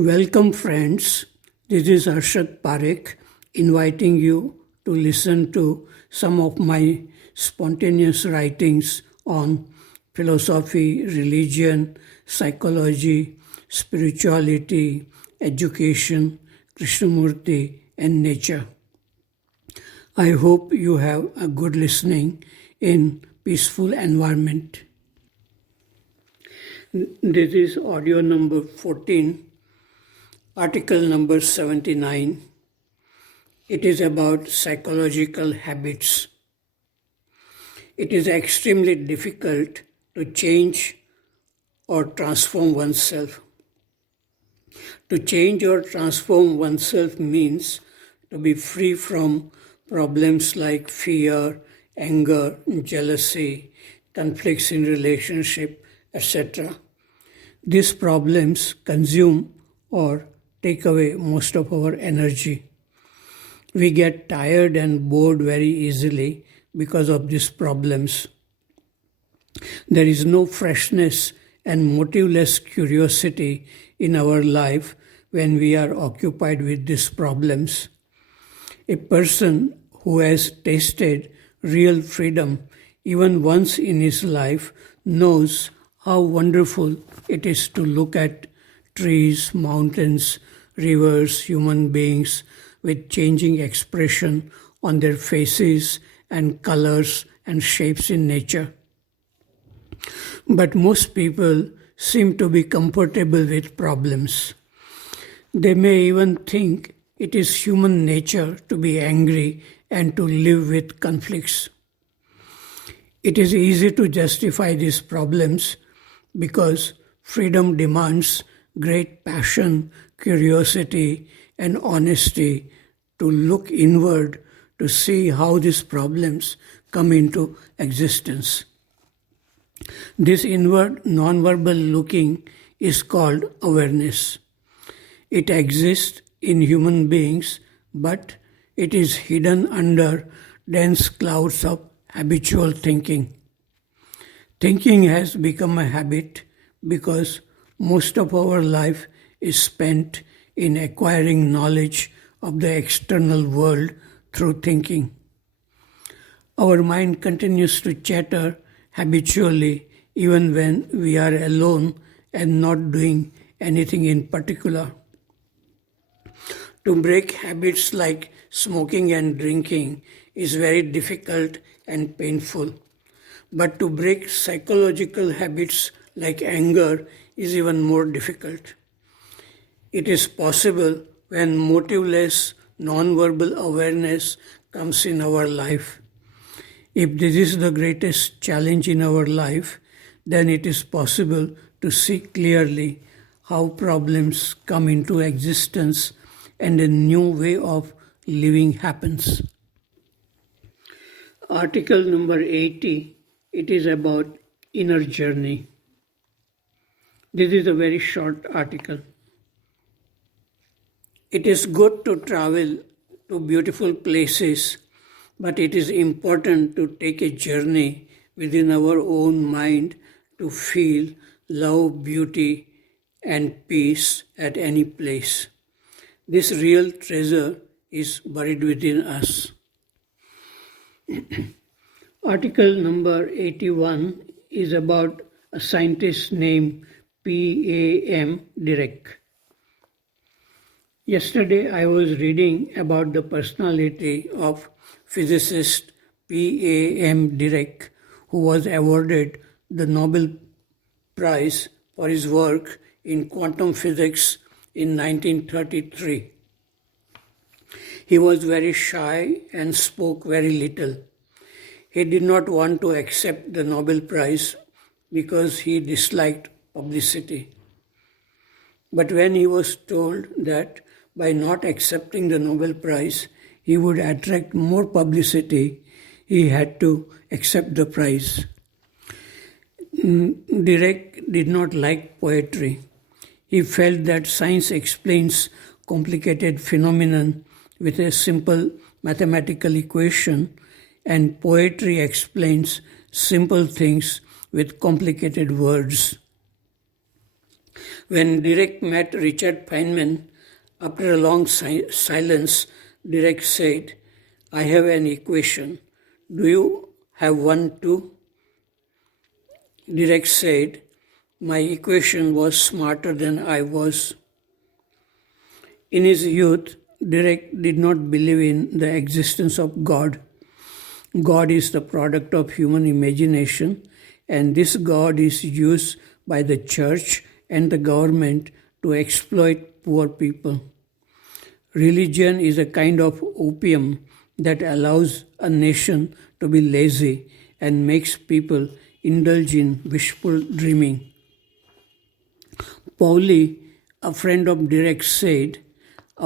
Welcome, friends. This is Harshad inviting you to listen to some of my spontaneous writings on philosophy, religion, psychology, spirituality, education, Krishnamurti, and nature. I hope you have a good listening in peaceful environment. This is audio number 14. Article number 79. It is about psychological habits. It is extremely difficult to change or transform oneself. To change or transform oneself means to be free from problems like fear, anger, jealousy, conflicts in relationship, etc. These problems consume or take away most of our energy. We get tired and bored very easily because of these problems. There is no freshness and motiveless curiosity in our life when we are occupied with these problems. A person who has tasted real freedom even once in his life knows how wonderful it is to look at trees, mountains, rivers, human beings with changing expression on their faces and colors and shapes in nature. But most people seem to be comfortable with problems. They may even think it is human nature to be angry and to live with conflicts. It is easy to justify these problems because freedom demands great passion, curiosity, and honesty to look inward to see how these problems come into existence. This inward non-verbal looking is called awareness. It exists in human beings, but it is hidden under dense clouds of habitual thinking. Thinking has become a habit because most of our life is spent in acquiring knowledge of the external world through thinking. Our mind continues to chatter habitually even when we are alone and not doing anything in particular. To break habits like smoking and drinking is very difficult and painful. But to break psychological habits like anger is even more difficult. It is possible when motiveless, non-verbal awareness comes in our life. If this is the greatest challenge in our life, then it is possible to see clearly how problems come into existence and a new way of living happens. Article number 80, it is about inner journey. This is a very short article. It is good to travel to beautiful places, but it is important to take a journey within our own mind to feel love, beauty, and peace at any place. This real treasure is buried within us. Article number 81 is about a scientist named P.A.M. Dirac. Yesterday I was reading about the personality of physicist P.A.M. Dirac, who was awarded the Nobel Prize for his work in quantum physics in 1933. He was very shy and spoke very little. He did not want to accept the Nobel Prize because he disliked publicity. But when he was told that by not accepting the Nobel Prize, he would attract more publicity, he had to accept the prize. Dirac did not like poetry. He felt that science explains complicated phenomena with a simple mathematical equation, and poetry explains simple things with complicated words. When Dirac met Richard Feynman, after a long silence, Dirac said, "I have an equation. Do you have one too?" Dirac said, "My equation was smarter than I was." In his youth, Dirac did not believe in the existence of God. God is the product of human imagination, and this God is used by the church and the government to exploit poor people. Religion is a kind of opium that allows a nation to be lazy and makes people indulge in wishful dreaming. Pauli, a friend of Dirac, said,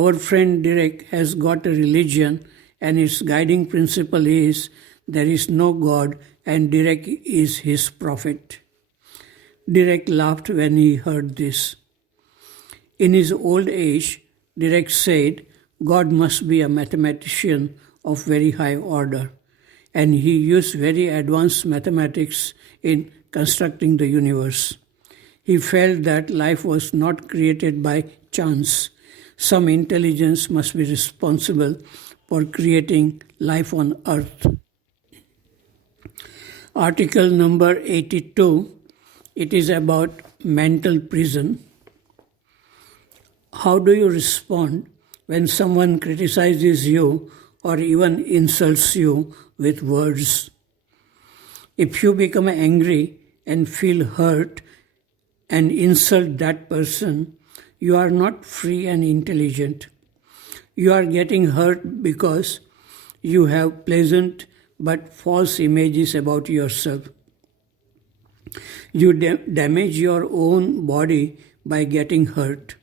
"Our friend Dirac has got a religion and its guiding principle is there is no God and Dirac is his prophet." Dirac laughed when he heard this. In his old age, Dirac said, "God must be a mathematician of very high order," and he used very advanced mathematics in constructing the universe. He felt that life was not created by chance. Some intelligence must be responsible for creating life on earth. Article number 82, it is about mental prison. How do you respond when someone criticizes you or even insults you with words? If you become angry and feel hurt and insult that person, you are not free and intelligent. You are getting hurt because you have pleasant but false images about yourself. You damage your own body by getting hurt.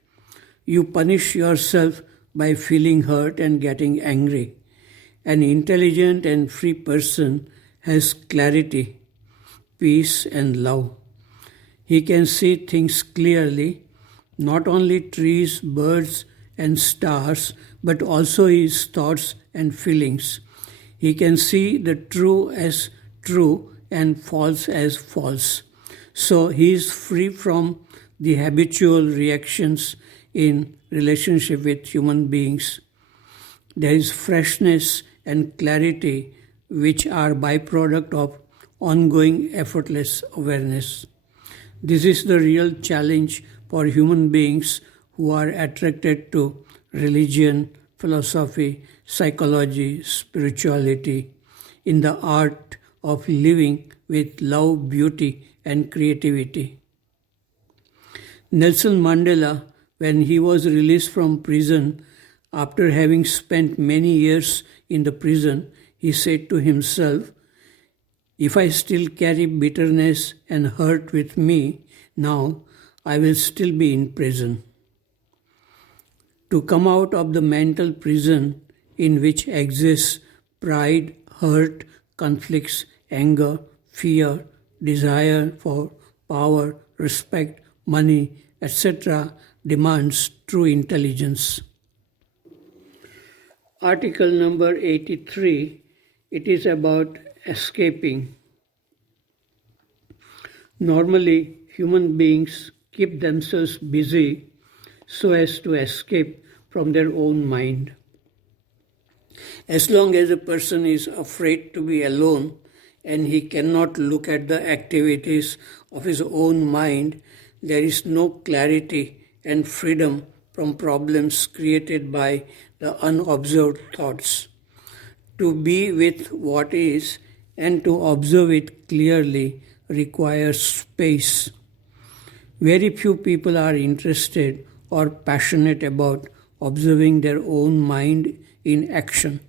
You punish yourself by feeling hurt and getting angry. An intelligent and free person has clarity, peace, and love. He can see things clearly, not only trees, birds, and stars, but also his thoughts and feelings. He can see the true as true and false as false. So he is free from the habitual reactions in relationship with human beings. There is freshness and clarity which are byproduct of ongoing effortless awareness. This is the real challenge for human beings who are attracted to religion, philosophy, psychology, spirituality, in the art of living with love, beauty, and creativity. Nelson Mandela, when he was released from prison after having spent many years in the prison, he said to himself, "If I still carry bitterness and hurt with me now, I will still be in prison." To come out of the mental prison in which exists pride, hurt, conflicts, anger, fear, desire for power, respect, money, etc., demands true intelligence. Article number 83, it is about escaping. Normally, human beings keep themselves busy so as to escape from their own mind. As long as a person is afraid to be alone and he cannot look at the activities of his own mind, there is no clarity and freedom from problems created by the unobserved thoughts. To be with what is and to observe it clearly requires space. Very few people are interested or passionate about observing their own mind in action.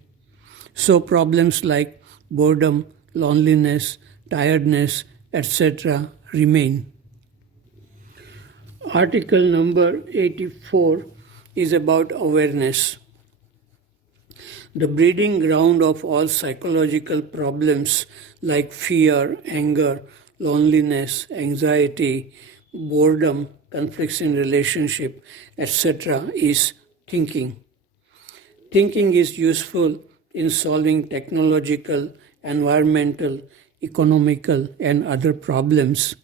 So problems like boredom, loneliness, tiredness, etc. remain. Article number 84 is about awareness. The breeding ground of all psychological problems like fear, anger, loneliness, anxiety, boredom, conflicts in relationship, etc. is thinking. Thinking is useful in solving technological, environmental, economical, and other problems.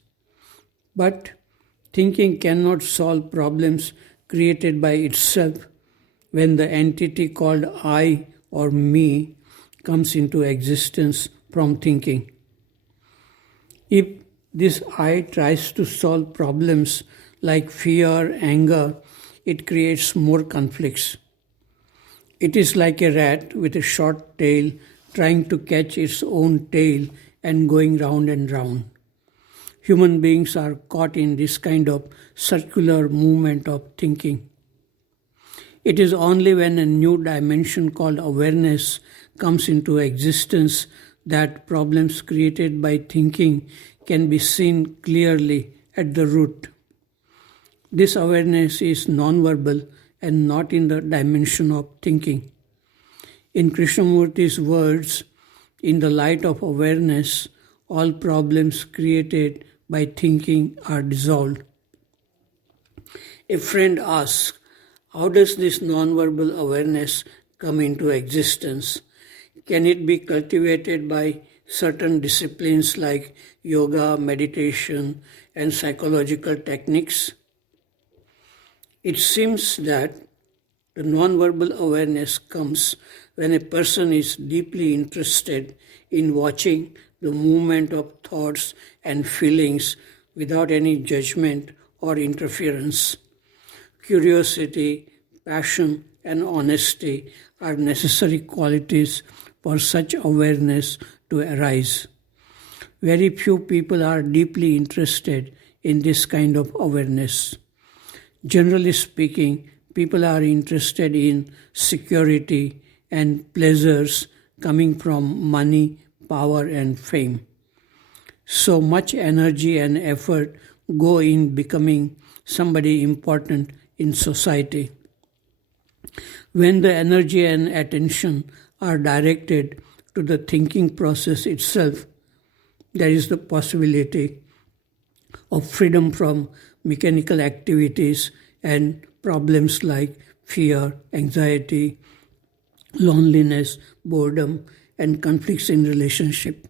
But Thinking cannot solve problems created by itself when the entity called I or me comes into existence from thinking. If this I tries to solve problems like fear, anger, it creates more conflicts. It is like a rat with a short tail trying to catch its own tail and going round and round. Human beings are caught in this kind of circular movement of thinking. It is only when a new dimension called awareness comes into existence that problems created by thinking can be seen clearly at the root. This awareness is non-verbal and not in the dimension of thinking. In Krishnamurti's words, in the light of awareness, all problems created by thinking are dissolved. A friend asks, how does this non-verbal awareness come into existence? Can it be cultivated by certain disciplines like yoga, meditation, and psychological techniques? It seems that the non-verbal awareness comes when a person is deeply interested in watching the movement of thoughts and feelings without any judgment or interference. Curiosity, passion, and honesty are necessary qualities for such awareness to arise. Very few people are deeply interested in this kind of awareness. Generally speaking, people are interested in security and pleasures coming from money, power, and fame. So much energy and effort go in becoming somebody important in society. When the energy and attention are directed to the thinking process itself, there is the possibility of freedom from mechanical activities and problems like fear, anxiety, loneliness, boredom, and conflicts in relationship.